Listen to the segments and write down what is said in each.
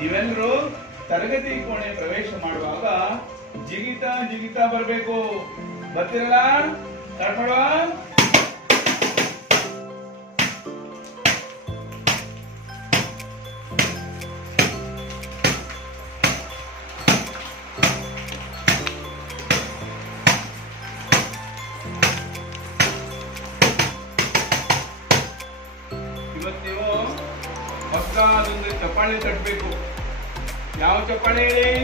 ನೀವೆಲ್ಲರೂ ತರಗತಿ ಕೋಣೆ ಪ್ರವೇಶ ಮಾಡುವಾಗ ಜಿಗಿತಾ ಜಿಗಿತಾ ಬರಬೇಕು. ಬರ್ತೀರಲ್ಲ? ಮಾಡುವ ಇವತ್ತು ನೀವು ಹೊಸದೊಂದು ಚಪ್ಪಾಳೆ ತಟ್ಟಬೇಕು ಯಾವ ಚಪ್ಪಾಳೆ ಹೇಳಿ?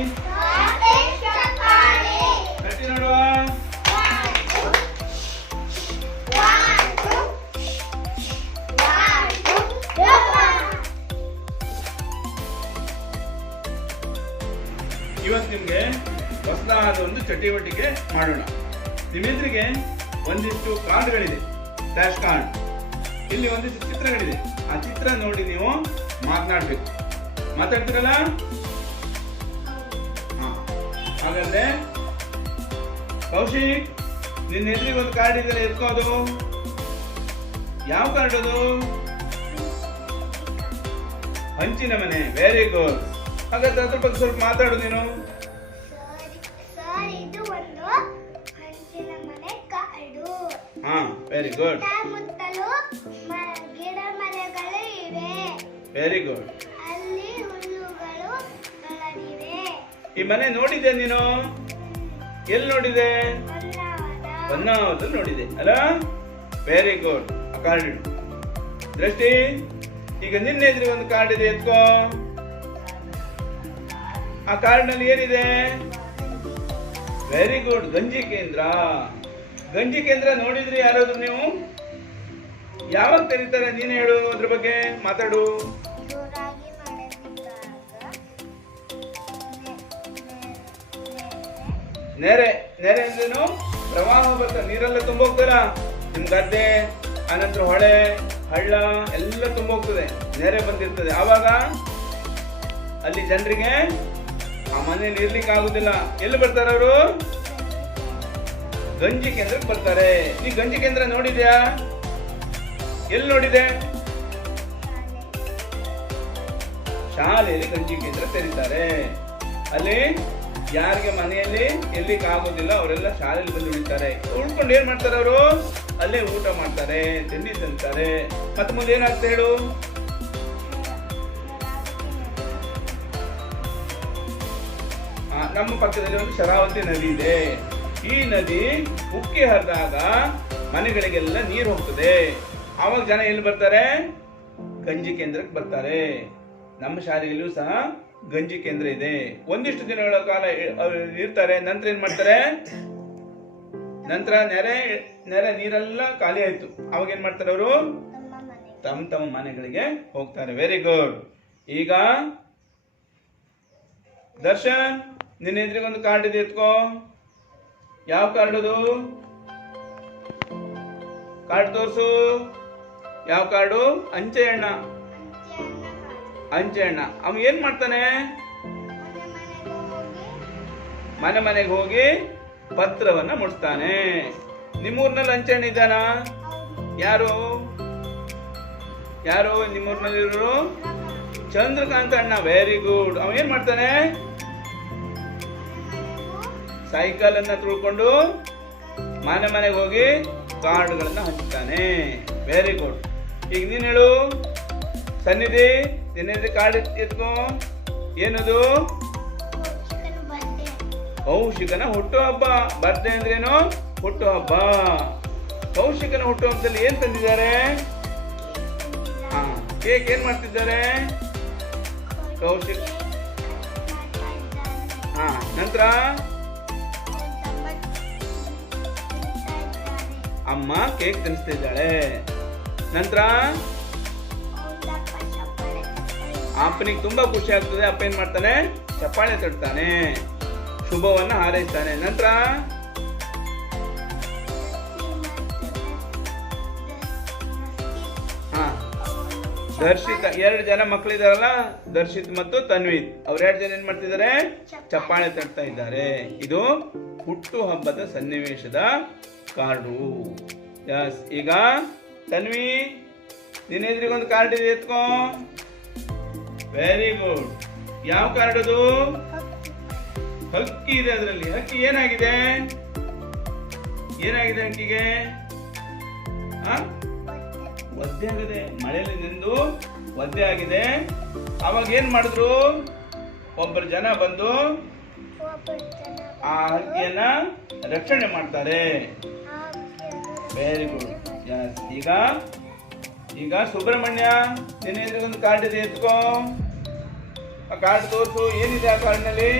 ಇವತ್ತು ನಿಮ್ಗೆ ಹೊಸದಾದ ಒಂದು ಚಟುವಟಿಕೆ ಮಾಡೋಣ. ನಿಮ್ಮೆದುರಿಗೆ ಒಂದಿಷ್ಟು ಕಾರ್ಡ್ಗಳಿದೆ ಫ್ಲಾಶ್ ಕಾರ್ಡ್. ಇಲ್ಲಿ ಒಂದಿಷ್ಟು ಚಿತ್ರಗಳಿದೆ. ಆ ಚಿತ್ರ ನೋಡಿ ನೀವು ಮಾತನಾಡ್ಬೇಕು. ಮಾತಾಡ್ತೀರಲ್ಲ. ಹಾಗಾದ್ರೆ ಕೌಶಿಕ್ ನಿನ್ನ ಎದುರಿಗೆ ಒಂದು ಕಾರ್ಡ್ ಇದ್ರೆ ಎತ್ಕೋದು ಯಾವ ಕಾರ್ಡ್ ಅದು? ಹಂಚಿನ ಮನೆ ವೆರಿ ಗುಡ್ ಹಾಗಾದ್ರೆ ಅದ್ರ ಬಗ್ಗೆ ಸ್ವಲ್ಪ ಮಾತಾಡು ನೀನು. ಹಾ ವೆರಿ ಗುಡ್ ವೆರಿ ಗುಡ್ ಈ ಮನೆ ನೋಡಿದೆ ನೀನು? ಎಲ್ಲಿ ನೋಡಿದೆ? ಹೊನ್ನಾವರ ಹೊನ್ನಾವರದಲ್ಲಿ ನೋಡಿದೆ. ಅಲ್ಲ? ವೆರಿ ಗುಡ್ ಆ ಕಾರ್ಡ್ ಇಡು. ದೃಷ್ಟಿ, ಈಗ ನಿನ್ನ ಎದುರಿಗೆ ಒಂದು ಕಾರ್ಡ್ ಇದೆ, ಎತ್ಕೋ. ಆ ಕಾರ್ಡ್ನಲ್ಲಿ ಏನಿದೆ? ವೆರಿ ಗುಡ್ ಗಂಜಿ ಕೇಂದ್ರ. ಗಂಜಿ ಕೇಂದ್ರ ನೋಡಿದ್ರಿ ಯಾರಾದ್ರೂ ನೀವು? ಯಾವಾಗ ಕರೀತಾರೆ? ನೀನು ಹೇಳು ಅದ್ರ ಬಗ್ಗೆ ಮಾತಾಡು. ನೆರೆ ನೆರೆ ಅಂದ್ರೇನು? ಪ್ರವಾಹ ಬರ್ತಾ, ನೀರೆಲ್ಲ ತುಂಬೋಗ್ತಾರ ನಿಮ್ ಗದ್ದೆ, ಆನಂತರ ಹೊಳೆ, ಹಳ್ಳ, ಎಲ್ಲ ತುಂಬೋಗ್ತದೆ. ನೆರೆ ಬಂದಿರ್ತದೆ. ಆವಾಗ ಅಲ್ಲಿ ಜನರಿಗೆ ಆ ಮನೆ ಇರ್ಲಿಕ್ಕೆ ಆಗುದಿಲ್ಲ. ಎಲ್ಲಿ ಬರ್ತಾರೆ ಅವರು? ಗಂಜಿ ಕೇಂದ್ರಕ್ಕೆ ಬರ್ತಾರೆ. ನೀ ಗಂಜಿ ಕೇಂದ್ರ ನೋಡಿದ್ಯಾ? ಎಲ್ಲಿ ನೋಡಿದೆ? ಶಾಲೆಯಲ್ಲಿ ಗಂಜಿ ಕೇಂದ್ರ ತೆರೀತಾರೆ. ಅಲ್ಲಿ ಯಾರಿಗೆ ಮನೆಯಲ್ಲಿ ಎಲ್ಲಿಕ್ ಆಗೋದಿಲ್ಲ, ಅವರೆಲ್ಲ ಶಾಲೆಯಲ್ಲಿ ಬಂದು ಉಳಿತಾರೆ. ಉಳ್ಕೊಂಡು ಏನ್ ಮಾಡ್ತಾರೆ ಅವರು? ಅಲ್ಲೇ ಊಟ ಮಾಡ್ತಾರೆ, ತಿಂಡಿ ತಿಂತಾರೆ. ಮತ್ತೆ ಮುಂದೆ ಏನಾಗ್ತಾ ಹೇಳು? ನಮ್ಮ ಪಕ್ಕದಲ್ಲಿ ಒಂದು ಶರಾವತಿ ನದಿ ಇದೆ. ಈ ನದಿ ಉಕ್ಕಿ ಹರಿದಾಗ ಮನೆಗಳಿಗೆಲ್ಲ ನೀರು ಹೋಗ್ತದೆ. ಆವಾಗ ಜನ ಎಲ್ಲಿ ಬರ್ತಾರೆ? ಗಂಜಿ ಕೇಂದ್ರಕ್ಕೆ ಬರ್ತಾರೆ. ನಮ್ಮ ಶಾಲೆಯಲ್ಲೂ ಸಹ ಗಂಜಿ ಕೇಂದ್ರ ಇದೆ. ಒಂದಿಷ್ಟು ದಿನಗಳ ಕಾಲ ಇರ್ತಾರೆ, ನಂತರ ಏನ್ ಮಾಡ್ತಾರೆ? ನಂತರ ನೆರೆ ನೆರೆ ನೀರೆಲ್ಲ ಖಾಲಿ ಆಯ್ತು. ಅವಾಗ ಏನ್ ಮಾಡ್ತಾರೆ ಅವರು? ತಮ್ಮ ತಮ್ಮ ಮನೆಗಳಿಗೆ ಹೋಗ್ತಾರೆ. ವೆರಿ ಗುಡ್ ಈಗ ದರ್ಶನ್, ನಿನ್ನ ಎದುರಿಗೆ ಒಂದು ಕಾರ್ಡ್ ಇದೆ, ಎತ್ಕೋ. ಯಾವ ಕಾರ್ಡ್ ಅದು? ಕಾರ್ಡ್ ತೋರಿಸು. ಯಾವ ಕಾರ್ಡು ಅಂಚೆ ಅಣ್ಣ. ಕಾಡು ಅಂಚೆ ಅಣ್ಣ ಅವ ಏನ್ ಮಾಡ್ತಾನೆ? ಮನೆ ಮನೆಗೆ ಹೋಗಿ ಪತ್ರವನ್ನ ಮುಟ್ತಾನೆ ನಿಮ್ಮೂರ್ನಲ್ಲಿ ಅಂಚೆ ಅಣ್ಣ ಇದ್ದಾನಾ? ಯಾರು? ಯಾರು ನಿಮ್ಮೂರ್ನಲ್ಲಿರೋರು ಚಂದ್ರಕಾಂತ ಅಣ್ಣ ವೆರಿ ಗುಡ್ ಅವ ಏನ್ ಮಾಡ್ತಾನೆ? ಸೈಕಲ್ ಅನ್ನ ತುಳ್ಕೊಂಡು ಮನೆ ಮನೆಗೆ ಹೋಗಿ ಕಾರ್ಡ್ಗಳನ್ನ ಹಂಚ್ತಾನೆ. ವೆರಿ ಗುಡ್ ಈಗ ನೀನ್ ಹೇಳು, ಸನ್ನಿಧಿ ನಿನ್ನೆ ಕಾಡು ಎತ್ಕೋ. ಏನದು? ಕೌಶಿಕನ ಹುಟ್ಟುಹಬ್ಬ ಬರ್ತ್ಡೇ ಅಂದ್ರೇನು? ಹುಟ್ಟುಹಬ್ಬ ಕೌಶಿಕನ ಹುಟ್ಟುಹಬ್ಬದಲ್ಲಿ ಏನ್ ತಂದಿದ್ದಾರೆ? ಕೇಕ್ ಏನ್ ಮಾಡ್ತಿದ್ದಾರೆ? ಕೌಶಿಕ ಹಾ, ನಂತರ? ಅಮ್ಮ ಕೇಕ್ ತಿನ್ನಿಸ್ತಿದ್ದಾಳೆ ನಂತರ? ಅಪ್ಪನಿಗೆ ತುಂಬಾ ಖುಷಿ ಆಗ್ತದೆ. ಅಪ್ಪ ಏನ್ ಮಾಡ್ತಾನೆ? ಚಪ್ಪಾಳೆ ತಟ್ತಾನೆ. ಶುಭವನ್ನ ಹಾರೈಸ್ತಾನೆ. ನಂತರ? ದರ್ಶಿತ, ಎರಡು ಜನ ಮಕ್ಕಳಿದಾರಲ್ಲ ದರ್ಶಿತ್ ಮತ್ತು ತನ್ವಿತ್ ಅವ್ರ ಎರಡು ಜನ ಏನ್ ಮಾಡ್ತಿದ್ದಾರೆ ಚಪ್ಪಾಳೆ ತಟ್ತಾ ಇದ್ದಾರೆ. ಇದು ಹುಟ್ಟು ಹಬ್ಬದ ಸನ್ನಿವೇಶದ ಕಾರ್ಡು. ಈಗ ತನ್ವಿ ನಿನ್ನ ಎದುರಿಗೆ ಒಂದು ಕಾರ್ಡ್ ಇದೆ, ಎತ್ಕೋ. ವೆರಿ ಗುಡ್ ಯಾವ ಕಾರ್ಡ್ ಅದು ಹಕ್ಕಿ ಇದೆ ಅದರಲ್ಲಿ. ಹಕ್ಕಿ ಏನಾಗಿದೆ? ಏನಾಗಿದೆ ಹಕ್ಕಿಗೆ? ಒದ್ದೆ ಆಗಿದೆ. ಮಳೆಯಲ್ಲಿ ನಿಂದು ಒದ್ದೆ ಆಗಿದೆ. ಅವಾಗ ಏನ್ ಮಾಡಿದ್ರು? ಒಬ್ಬರು ಜನ ಬಂದು ಆ ಹಕ್ಕಿಯನ್ನ ರಕ್ಷಣೆ ಮಾಡ್ತಾರೆ. ವೆರಿ ಗುಡ್ ಈಗ ಈಗ ಸುಬ್ರಹ್ಮಣ್ಯ, ನಿನ್ನೆ ಒಂದು ಕಾರ್ಡ್ ಇದೆ, ಎತ್ಕೋ. ಆ ಕಾರ್ಡ್ ತೋರಿಸು, ಏನಿದೆ ಆ ಕಾರ್ಡ್ನಲ್ಲಿ ನಲ್ಲಿ?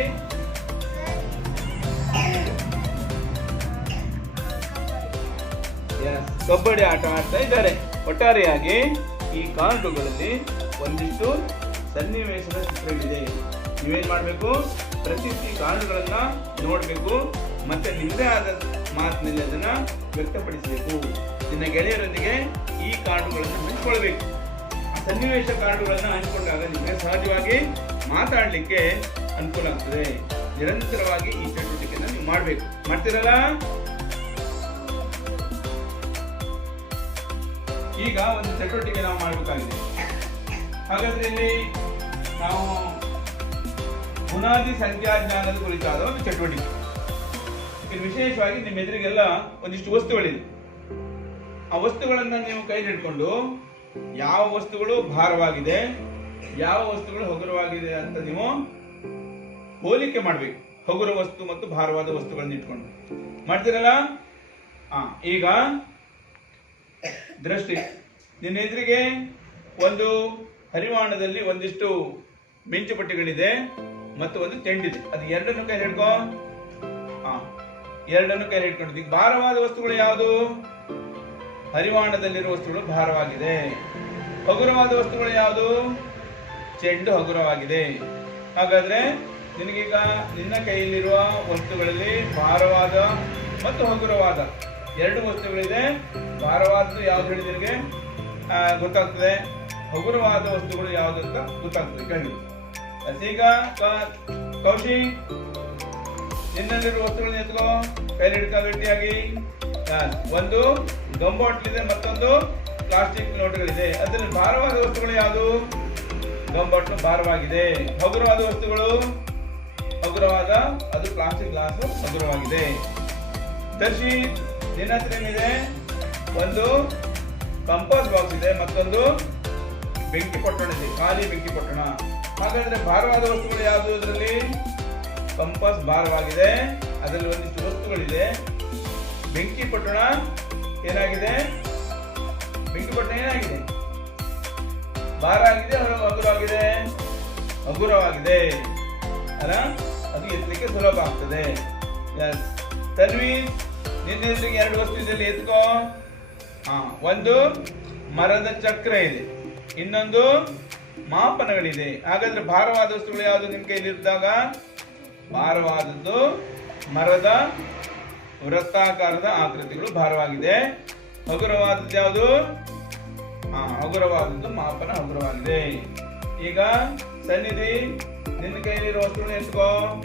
ಕಬಡ್ಡಿ ಆಟ ಆಡ್ತಾ ಇದ್ದಾರೆ. ಒಟ್ಟಾರೆಯಾಗಿ ಈ ಕಾರ್ಡುಗಳಲ್ಲಿ ಒಂದಿಷ್ಟು ಸನ್ನಿವೇಶದ ಚಿತ್ರವಿದೆ ನೀವೇನ್ ಮಾಡಬೇಕು? ಪ್ರತಿ ಕಾರ್ಡುಗಳನ್ನ ನೋಡಬೇಕು, ಮತ್ತೆ ನಿಮ್ಮದೇ ಆದ ಮಾತಿನಲ್ಲಿ ಅದನ್ನ ವ್ಯಕ್ತಪಡಿಸಬೇಕು. ನಿನ್ನ ಗೆಳೆಯರೊಂದಿಗೆ ಈ ಕಾರ್ಡುಗಳನ್ನು ಹಂಚಿಕೊಳ್ಬೇಕು. ಸನ್ನಿವೇಶ ಕಾರ್ಡುಗಳನ್ನು ಹಂಚಿಕೊಂಡಾಗ ನಿಮಗೆ ಸಹಜವಾಗಿ ಮಾತಾಡಲಿಕ್ಕೆ ಅನುಕೂಲ ಆಗ್ತದೆ. ನಿರಂತರವಾಗಿ ಈ ಚಟುವಟಿಕೆನ ನೀವು ಮಾಡಬೇಕು. ಮಾಡ್ತೀರಲ್ಲ? ಈಗ ಒಂದು ಚಟುವಟಿಕೆ ನಾವು ಮಾಡಬೇಕಾಗಿದೆ. ಹಾಗಾದ್ರೆ ಇಲ್ಲಿ ನಾವು ಬುನಾದಿ ಸಂಖ್ಯಾಜ್ಞಾನದ ಕುರಿತಾದ ಒಂದು ಚಟುವಟಿಕೆ. ಇದು ವಿಶೇಷವಾಗಿ ನಿಮ್ಮ ಎದುರಿಗೆಲ್ಲ ಒಂದಿಷ್ಟು ವಸ್ತುಗಳಿದೆ. ಆ ವಸ್ತುಗಳನ್ನ ನೀವು ಕೈ ಹಿಡ್ಕೊಂಡು ಯಾವ ವಸ್ತುಗಳು ಭಾರವಾಗಿದೆ ಯಾವ ವಸ್ತುಗಳು ಹಗುರವಾಗಿದೆ ಅಂತ ನೀವು ಹೋಲಿಕೆ ಮಾಡ್ಬೇಕು. ಹಗುರ ವಸ್ತು ಮತ್ತು ಭಾರವಾದ ವಸ್ತುಗಳನ್ನ ಇಟ್ಕೊಂಡು. ಮಾಡ್ತೀರಲ್ಲ? ಆ, ಈಗ ದೃಷ್ಟಿ. ನಿನ್ನ ಎದುರಿಗೆ ಒಂದು ಹರಿವಾಣದಲ್ಲಿ ಒಂದಿಷ್ಟು ಮಿಂಚು ಪಟ್ಟಿಗಳಿದೆ ಮತ್ತು ಒಂದು ತೆಂಡಿದೆ. ಅದು ಎರಡನ್ನು ಕೈ ಹಿಡ್ಕೋ. ಹಾ ಎರಡನ್ನು ಕೈ ಹಿಡ್ಕೊಂಡಿದ್ದು ಭಾರವಾದ ವಸ್ತುಗಳು ಯಾವುದು? ಹರಿವಾಣದಲ್ಲಿರುವ ವಸ್ತುಗಳು ಭಾರವಾಗಿದೆ. ಹಗುರವಾದ ವಸ್ತುಗಳು ಯಾವುದು? ಚೆಂಡು ಹಗುರವಾಗಿದೆ. ಹಾಗಾದ್ರೆ ನಿನಗೀಗ ನಿನ್ನ ಕೈಯಲ್ಲಿರುವ ವಸ್ತುಗಳಲ್ಲಿ ಭಾರವಾದ ಮತ್ತು ಹಗುರವಾದ ಎರಡು ವಸ್ತುಗಳಿದೆ. ಭಾರವಾದದ್ದು ಯಾವ್ದು ಹೇಳಿ ನಿನಗೆ? ಗೊತ್ತಾಗ್ತದೆ. ಹಗುರವಾದ ವಸ್ತುಗಳು ಯಾವುದು ಅಂತ ಗೊತ್ತಾಗ್ತದೆ ಕಣ್ಣು ಅದೀಗ ಕೌಶಿಕ್ ನಿನ್ನಲ್ಲಿರುವ ವಸ್ತುಗಳನ್ನ ಎತ್ಕೋ. ಕೈಲಿ ಹಿಡ್ಕ ಗಟ್ಟಿಯಾಗಿ. ಒಂದು ಗಂಬಾಟ್ಲಿದೆ ಮತ್ತೊಂದು ಪ್ಲಾಸ್ಟಿಕ್ ನೋಟುಗಳಿದೆ. ಅದರಲ್ಲಿ ಭಾರವಾದ ವಸ್ತುಗಳು ಯಾವುದು? ಬಾಟ್ಲು ಭಾರವಾಗಿದೆ. ಹಗುರವಾದ ವಸ್ತುಗಳು. ಹಗುರವಾದ, ಅದು ಪ್ಲಾಸ್ಟಿಕ್ ಗ್ಲಾಸ್ ಹಗುರವಾಗಿದೆ. ದರ್ಶಿ ನಿನ್ನ ಹತ್ರ ಏನಿದೆ ಒಂದು ಕಂಪಾಸ್ ಬಾಕ್ಸ್ ಇದೆ, ಮತ್ತೊಂದು ಬೆಂಕಿ ಪೊಟ್ಟಣ ಇದೆ, ಖಾಲಿ ಬೆಂಕಿ ಪೊಟ್ಟಣ. ಹಾಗಾದ್ರೆ ಭಾರವಾದ ವಸ್ತುಗಳು ಯಾವುದು ಅದರಲ್ಲಿ? ಕಂಪಾಸ್ ಭಾರವಾಗಿದೆ. ಅದರಲ್ಲಿ ಒಂದಿಷ್ಟು ವಸ್ತುಗಳಿದೆ. ಬೆಂಕಿ ಪೊಟ್ಟಣ ಏನಾಗಿದೆ? ಬೆಂಕಿ ಪೊಟ್ಟಣ ಏನಾಗಿದೆ? ಭಾರ ಆಗಿದೆ ಹೊರ ಹಗುರವಾಗಿದೆ ಹಗುರವಾಗಿದೆ ಅಲ್ಲ? ಅದು ಎತ್ತಲಿಕ್ಕೆ ಸುಲಭ ಆಗ್ತದೆ. ಎಸ್ ತನ್ವಿ, ನಿನ್ನ ಎರಡು ವಸ್ತು ಇದೆ ಎತ್ಕೋ. ಹಾ, ಒಂದು ಮರದ ಚಕ್ರ ಇದೆ. ಇನ್ನೊಂದು ಮಾಪನಗಳಿದೆ. ಹಾಗಾದ್ರೆ ಭಾರವಾದ ವಸ್ತುಗಳು ಯಾವುದು ನಿಮ್ಮ ಕೈಲಿದ್ದಾಗ ಭಾರವಾದದ್ದು ಮರದ ವೃತ್ತಾಕಾರದ ಆಕೃತಿಗಳು ಭಾರವಾಗಿದೆ. ಹಗುರವಾದದ್ದು ಯಾವುದು? ಹಗುರವಾದದ್ದು ಮಾಪನ ಹಗುರವಾಗಿದೆ. ಈಗ ಸನ್ನಿಧಿ, ನಿನ್ನ ಕೈಲಿರುವ ವಸ್ತುಗಳು ಎತ್ಕೋ.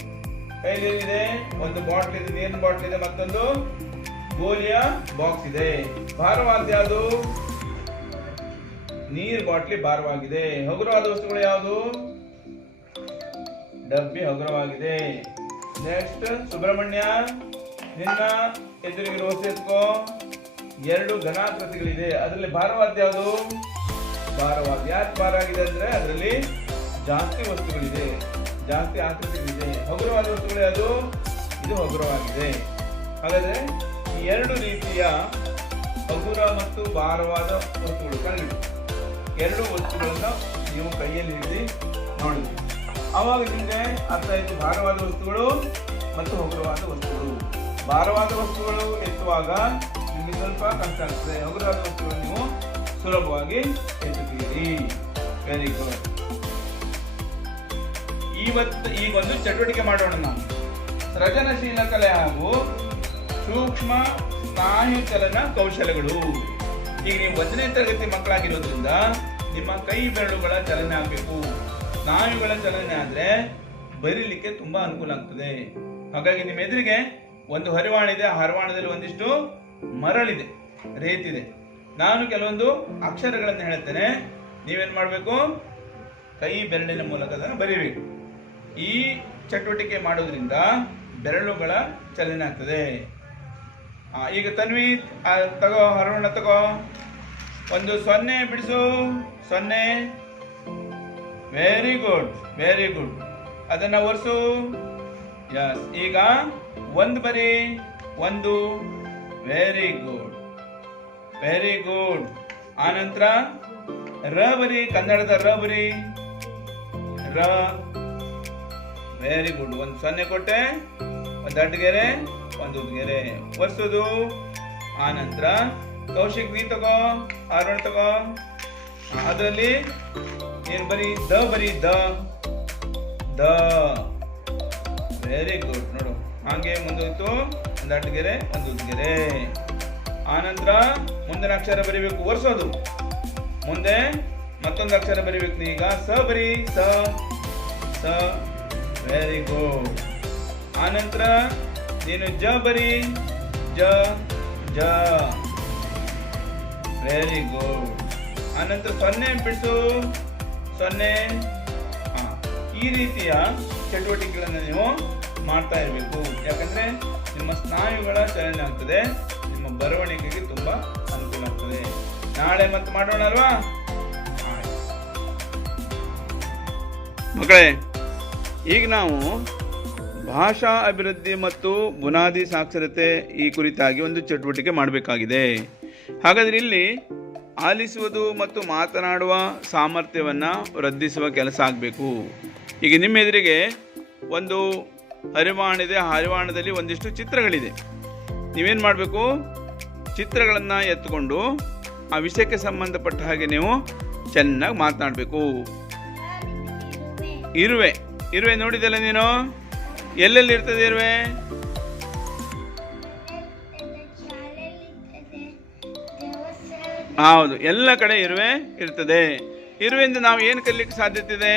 ಕೈಲಿದೆ ಒಂದು ಬಾಟ್ಲ್ ಇದೆ ನೀರಿನ ಬಾಟ್ಲ್ ಇದೆ, ಮತ್ತೊಂದು ಗೋಲಿಯ ಬಾಕ್ಸ್ ಇದೆ. ಭಾರವಾದ ಯಾವುದು? ನೀರ್ ಬಾಟ್ಲಿ ಭಾರವಾಗಿದೆ. ಹಗುರವಾದ ವಸ್ತುಗಳು ಯಾವುದು? ಡಬ್ಬಿ ಹಗುರವಾಗಿದೆ. ನೆಕ್ಸ್ಟ್ ಸುಬ್ರಹ್ಮಣ್ಯ, ನಿನ್ನ ಎದುರಿಗೆ ವಸ್ತು ಎತ್ಕೋ. ಎರಡು ಘನಾಕೃತಿಗಳಿದೆ. ಅದರಲ್ಲಿ ಭಾರವಾದ ಯಾವುದು? ಭಾರವಾದ ಯಾಕೆ ಭಾರ ಆಗಿದೆ ಅಂದ್ರೆ ಅದರಲ್ಲಿ ಜಾಸ್ತಿ ವಸ್ತುಗಳಿದೆ. ಜಾಸ್ತಿ ಆಕೃತಿಗಳಿದೆ. ಹಗುರವಾದ ವಸ್ತುಗಳು ಯಾವುದು? ಇದು ಹಗುರವಾಗಿದೆ. ಹಾಗಾದ್ರೆ ಈ ಎರಡು ರೀತಿಯ ಹಗುರ ಮತ್ತು ಭಾರವಾದ ವಸ್ತುಗಳು ಕಂಡು ಎರಡು ವಸ್ತುಗಳನ್ನು ನೀವು ಕೈಯಲ್ಲಿ ಹಿಡಿದು ನೋಡಿ ಅವಾಗ ನಿಮಗೆ ಅರ್ಥ ಆಯಿತು ಭಾರವಾದ ವಸ್ತುಗಳು ಮತ್ತು ಹಗುರವಾದ ವಸ್ತುಗಳು. ಭಾರವಾದ ವಸ್ತುಗಳು ಎತ್ತುವಾಗ ಸ್ವಲ್ಪ ಕಷ್ಟ ಆಗ್ತದೆ. ನೀವು ಸುಲಭವಾಗಿ ಎತ್ತುತ್ತೀರಿ ವೆರಿ ಗುಡ್ ಇವತ್ತು ಈ ಒಂದು ಚಟುವಟಿಕೆ ಮಾಡೋಣ ನಾವು. ಸೃಜನಶೀಲ ಕಲೆ ಹಾಗೂ ಸೂಕ್ಷ್ಮ ಸ್ನಾಯು ಚಲನ ಕೌಶಲಗಳು. ಈಗ ನೀವು ಒಂದನೇ ತರಗತಿ ಮಕ್ಕಳಾಗಿರೋದ್ರಿಂದ ನಿಮ್ಮ ಕೈ ಬೆರಳುಗಳ ಚಲನೆ ಆಗಬೇಕು. ಸ್ನಾಯುಗಳ ಚಲನೆ ಆದ್ರೆ ಬರೀಲಿಕ್ಕೆ ತುಂಬಾ ಅನುಕೂಲ ಆಗ್ತದೆ. ಹಾಗಾಗಿ ನಿಮ್ಮ ಎದುರಿಗೆ ಒಂದು ಹರಿವಾಣ ಇದೆ. ಹರಿವಾಣದಲ್ಲಿ ಒಂದಿಷ್ಟು ಮರಳಿದೆ, ರೇತಿದೆ. ನಾನು ಕೆಲವೊಂದು ಅಕ್ಷರಗಳನ್ನು ಹೇಳ್ತೇನೆ ನೀವೇನು ಮಾಡಬೇಕು? ಕೈ ಬೆರಳಿನ ಮೂಲಕ ಅದನ್ನು ಬರೀಬೇಕು. ಈ ಚಟುವಟಿಕೆ ಮಾಡೋದ್ರಿಂದ ಬೆರಳುಗಳ ಚಲನೆ ಆಗ್ತದೆ. ಈಗ ತನ್ವಿ ತಗೋ ಹರವಣ ತಗೋ. ಒಂದು ಸೊನ್ನೆ ಬಿಡಿಸು. ಸೊನ್ನೆ. ವೆರಿ ಗುಡ್ ವೆರಿ ಗುಡ್ ಅದನ್ನ ಒರೆಸು. ಯಸ್ ಈಗ ಒಂದು ಬರೀ, ಒಂದು. ವೆರಿ ಗುಡ್ ವೆರಿ ಗುಡ್ ಆನಂತರ, ರ ಬರಿ, ಕನ್ನಡದ ರ ಬರಿ. ರ. ವೆರಿ ಗುಡ್ ಒಂದು ಸೊನ್ನೆ ಕೊಟ್ಟೆ, ಒಂದು ಅಡ್ಗೆರೆ, ಒಂದು ಉದ್ಗೆರೆ. ಒರೆಸೋದು ಆನಂತರ, ಕೌಶಿಕ್ ವಿ ತಗೋ, ಆರೋಣ ತಗೋ. ಅದರಲ್ಲಿ ಏನು ಬರೀ? ದ ಬರೀ, ದ. ದ. ವೆರಿ ಗುಡ್ ನೋಡು, ಹಾಗೆ ಮುಂದೋಯ್ತು ಒಂದು ಗೆರೆ ಒಂದು ಗೆರೆ ಆನಂತರ ಮುಂದಿನ ಅಕ್ಷರ ಬರಿಬೇಕು ಒರೆಸೋದು. ಮುಂದೆ ಮತ್ತೊಂದು ಅಕ್ಷರ ಬರಿಬೇಕು ಈಗ ಸ ಬರಿ ಸ ಸ ವೆರಿ ಗುಡ್ ಆನಂತರ ನೀನು ಜ ಬರಿ, ಜ ಜ ವೆರಿ ಗುಡ್ ಆನಂತರ ಸೊನ್ನೆ ಬಿಡಿಸು ಸೊನ್ನೆ ಈ ರೀತಿಯ ಚಟುವಟಿಕೆಗಳನ್ನು ನೀವು ಮಾಡ್ತಾ ಇರಬೇಕು. ಯಾಕಂದರೆ ನಿಮ್ಮ ಸ್ನಾಯುಗಳ ಚಲನೆ ಆಗ್ತದೆ, ನಿಮ್ಮ ಬರವಣಿಗೆಗೆ ತುಂಬ ಅನುಕೂಲ ಆಗ್ತದೆ. ನಾಳೆ ಮತ್ತೆ ಮಾಡೋಣ ಅಲ್ವಾ? ಮಕ್ಕಳೇ, ಈಗ ನಾವು ಭಾಷಾ ಅಭಿವೃದ್ಧಿ ಮತ್ತು ಬುನಾದಿ ಸಾಕ್ಷರತೆ ಈ ಕುರಿತಾಗಿ ಒಂದು ಚಟುವಟಿಕೆ ಮಾಡಬೇಕಾಗಿದೆ. ಹಾಗಾದರೆ ಇಲ್ಲಿ ಆಲಿಸುವುದು ಮತ್ತು ಮಾತನಾಡುವ ಸಾಮರ್ಥ್ಯವನ್ನು ವೃದ್ಧಿಸುವ ಕೆಲಸ ಆಗಬೇಕು. ಈಗ ನಿಮ್ಮ ಎದುರಿಗೆ ಒಂದು ಹರಿವಾಣಿದೆ ಆ ಹರಿವಾಣದಲ್ಲಿ ಒಂದಿಷ್ಟು ಚಿತ್ರಗಳಿದೆ. ನೀವೇನು ಮಾಡಬೇಕು? ಚಿತ್ರಗಳನ್ನು ಎತ್ತುಕೊಂಡು ಆ ವಿಷಯಕ್ಕೆ ಸಂಬಂಧಪಟ್ಟ ಹಾಗೆ ನೀವು ಚೆನ್ನಾಗಿ ಮಾತನಾಡಬೇಕು. ಇರುವೆ. ಇರುವೆ ನೋಡಿದಲ್ಲ ನೀನು? ಎಲ್ಲೆಲ್ಲಿ ಇರ್ತದೆ ಇರುವೆ? ಹೌದು, ಎಲ್ಲ ಕಡೆ ಇರುವೆ ಇರ್ತದೆ. ಇರುವೆಯಿಂದ ನಾವು ಏನು ಕಲಿಯಕ್ಕೆ ಸಾಧ್ಯತೆ ಇದೆ?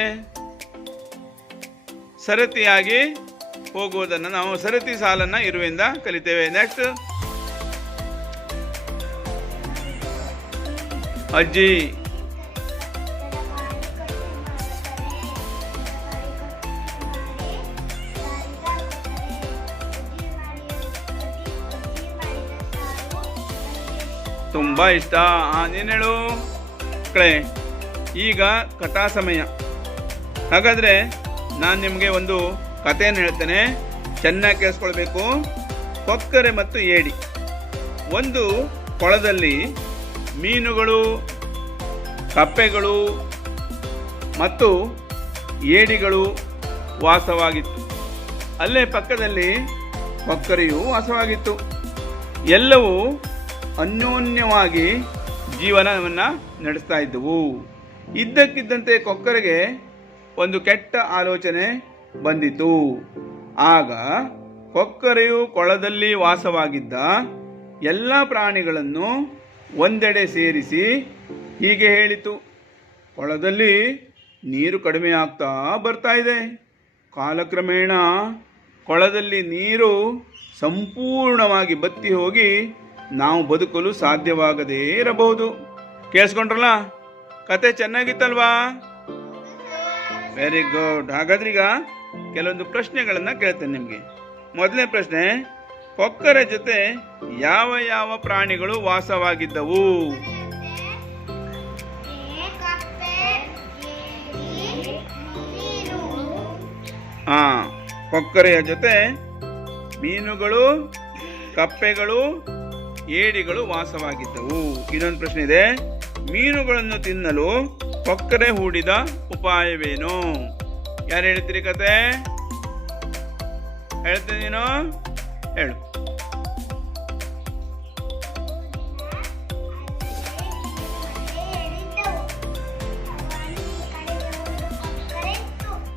ಸರತಿಯಾಗಿ ಹೋಗುವುದನ್ನು ನಾವು ಸರತಿ ಸಾಲನ್ನ ಇರುವಿಂದ ಕಲಿತೇವೆ. ನೆಕ್ಸ್ಟ್ ಅಜ್ಜಿ. ತುಂಬಾ ಇಷ್ಟ. ಹೇಳು. ಮಕ್ಕಳೇ, ಈಗ ಕಥಾ ಸಮಯ. ಹಾಗಾದ್ರೆ ನಾನು ನಿಮಗೆ ಒಂದು ಕಥೆಯನ್ನು ಹೇಳ್ತೇನೆ. ಚೆನ್ನಾಗಿ ಕೇಳಿಸ್ಕೊಳ್ಬೇಕು. ಕೊಕ್ಕರೆ ಮತ್ತು ಏಡಿ. ಒಂದು ಕೊಳದಲ್ಲಿ ಮೀನುಗಳು, ಕಪ್ಪೆಗಳು ಮತ್ತು ಏಡಿಗಳು ವಾಸವಾಗಿತ್ತು. ಅಲ್ಲೇ ಪಕ್ಕದಲ್ಲಿ ಕೊಕ್ಕರೆಯು ವಾಸವಾಗಿತ್ತು. ಎಲ್ಲವೂ ಅನ್ಯೋನ್ಯವಾಗಿ ಜೀವನವನ್ನು ನಡೆಸ್ತಾ ಇದ್ದವು. ಇದ್ದಕ್ಕಿದ್ದಂತೆ ಕೊಕ್ಕರೆಗೆ ಒಂದು ಕೆಟ್ಟ ಆಲೋಚನೆ ಬಂದಿತು. ಆಗ ಕೊಕ್ಕರೆಯು ಕೊಳದಲ್ಲಿ ವಾಸವಾಗಿದ್ದ ಎಲ್ಲ ಪ್ರಾಣಿಗಳನ್ನು ಒಂದೆಡೆ ಸೇರಿಸಿ ಹೀಗೆ ಹೇಳಿತು. ಕೊಳದಲ್ಲಿ ನೀರು ಕಡಿಮೆ ಆಗ್ತಾ ಬರ್ತಾ ಇದೆ. ಕಾಲಕ್ರಮೇಣ ಕೊಳದಲ್ಲಿ ನೀರು ಸಂಪೂರ್ಣವಾಗಿ ಬತ್ತಿ ಹೋಗಿ ನಾವು ಬದುಕಲು ಸಾಧ್ಯವಾಗದೇ ಇರಬಹುದು. ಕೇಳಿಸ್ಕೊಂಡ್ರಲ್ಲ? ಕತೆ ಚೆನ್ನಾಗಿತ್ತಲ್ವಾ? ವೆರಿ ಗುಡ್ ಹಾಗಾದ್ರೀಗ ಕೆಲವೊಂದು ಪ್ರಶ್ನೆಗಳನ್ನು ಕೇಳ್ತೇನೆ ನಿಮಗೆ. ಮೊದಲನೇ ಪ್ರಶ್ನೆ, ಕೊಕ್ಕರ ಜೊತೆ ಯಾವ ಯಾವ ಪ್ರಾಣಿಗಳು ವಾಸವಾಗಿದ್ದವು? ಹಾ ಕೊಕ್ಕರೆಯ ಜೊತೆ ಮೀನುಗಳು, ಕಪ್ಪೆಗಳು, ಏಡಿಗಳು ವಾಸವಾಗಿದ್ದವು. ಇನ್ನೊಂದು ಪ್ರಶ್ನೆ ಇದೆ, ಮೀನುಗಳನ್ನು ತಿನ್ನಲು ಕೊಕ್ಕರೆ ಹೂಡಿದ ಉಪಾಯವೇನು? ಯಾರು ಹೇಳ್ತೀರಿ ಕತೆ? ಹೇಳ್ತೀನಿ ನೀನು? ಹೇಳು.